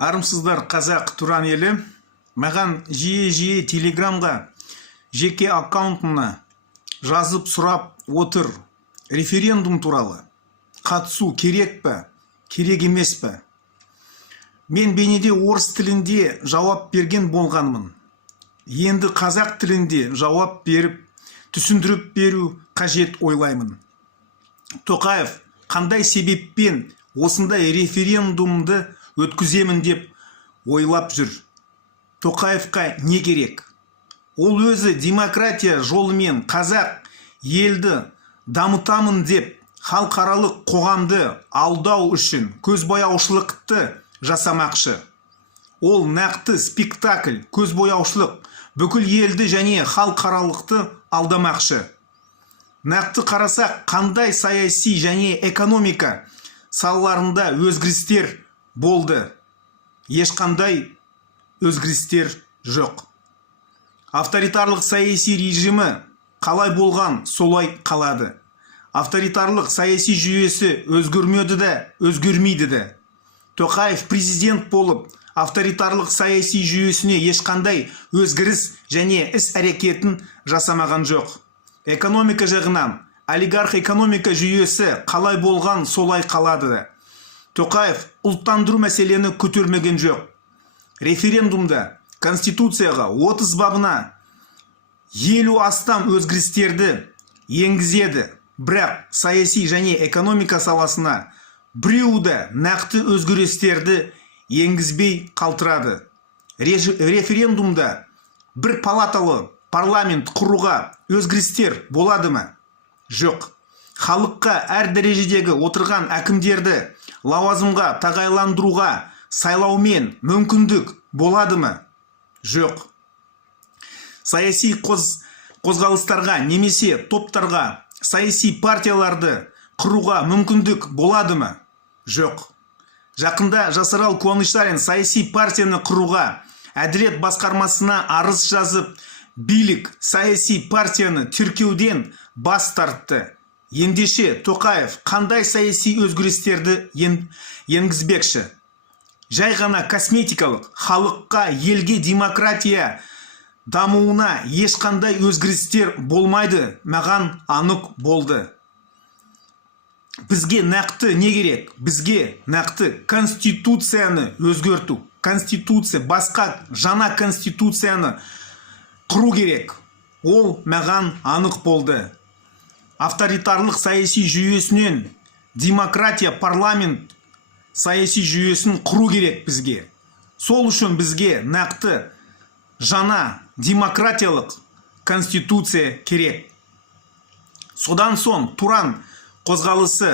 Армсыздар қазақ туран елі. Маған жиі телеграмға жеке аккаунтына жазып сұрап отыр референдум туралы. Қатысу керек пе, керек емес пе? Мен бейнеде орыс тілінде жауап берген болғанмын. Енді қазақ тілінде жауап беріп, түсіндіріп беру қажет ойлаймын. Тоқаев қандай себеппен осындай референдумды өткіземін деп ойлап жүр? Тоқаевқа не керек? Ол өзі демократия жолымен қазақ елді дамытамын деп халықаралық қоғамды алдау үшін көзбояушылықты жасамақшы. Ол нақты спектакль, көзбояушылық, бүкіл елді және халықаралықты алдамақшы. Нақты қарасақ, қандай саяси және экономика салаларында өзгерістер болды? Ешқандай өзгерістер жоқ. Авторитарлық саяси режимі қалай болған, солай қалады. Авторитарлық саяси жүйесі өзгермеді де, өзгермейді де. Тоқаев президент болып, авторитарлық саяси жүйесіне ешқандай өзгеріс және іс әрекетін жасамаған жоқ. Экономика жағынан олигарх экономика жүйесі қалай болған, солай қалады. Тоқаев ұлттандыру мәселені көтермеген жоқ. Референдумда Конституцияға 30 бабына 50 астам өзгерістерді енгізеді, бірақ саяси және экономика саласына біреуді нақты өзгерістерді енгізбей қалтырады. Референдумда бір палаталы парламент құруға өзгерістер болады ма? Жоқ. Халыққа әр дәрежедегі отырған әкімдерді лауазымға тағайындыруға сайлаумен мүмкіндік болады ма? Жоқ. Саяси қозғалыстарға немесе топтарға саяси партияларды құруға мүмкіндік болады ма? Жоқ. Жақында Жасарал Қуанышбаев саяси партияны құруға әділет басқармасына арыз жазып, билік саяси партияны тіркеуден бас тартты. Ендеше Тоқаев қандай саяси өзгерістерді енгізбекші? Жай ғана косметикалық, халыққа, елге демократия дамуына ешқандай өзгерістер болмайды, маған анық болды. Бізге нақты не керек? Бізге нақты конституцияны өзгерту. Конституция, басқа жаңа конституцияны құру керек. Ол маған анық болды. Авторитарлық саяси жүйесінен демократия, парламент саяси жүйесін құру керек бізге. Сол үшін бізге нақты жаңа демократиялық конституция керек. Содан соң туран қозғалысы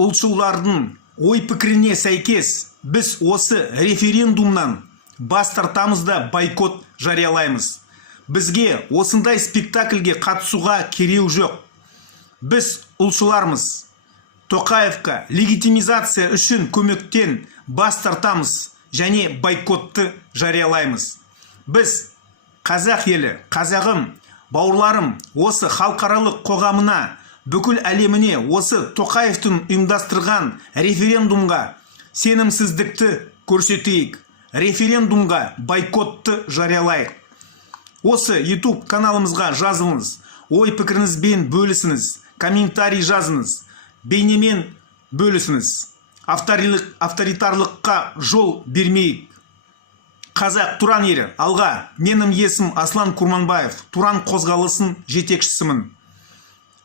ұлтшылдардың ой пікіріне сәйкес біз осы референдумнан бас тартамыз да бойкот жариялаймыз. Бізге осындай спектакльге қатысуға керегі жоқ. Біз ұлтшылармыз. Тоқаевқа легитимизация үшін көмектен бас тартамыз және бойкотты жариялаймыз. Біз қазақ елі, қазағым, бауырларым, осы халықаралық қоғамына, бүкіл әлеміне осы Тоқаевтың ұйымдастырған референдумға сенімсіздікті көрсетейік. Референдумға бойкотты жариялайық. Осы YouTube каналымызға жазыңыз, ой пікіріңізбен бөлісіңіз, комментарий жазыңыз, бейнемен бөлісіңіз. Авторитарлыққа жол бермейік. Қазақ туран елі, алға. Менің есім Аслан Курманбаев, туран қозғалысын жетекшісімін.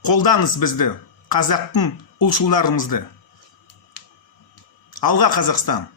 Қолданыз бізді, қазақтың ұлтшылдарымызды. Алға Қазақстан.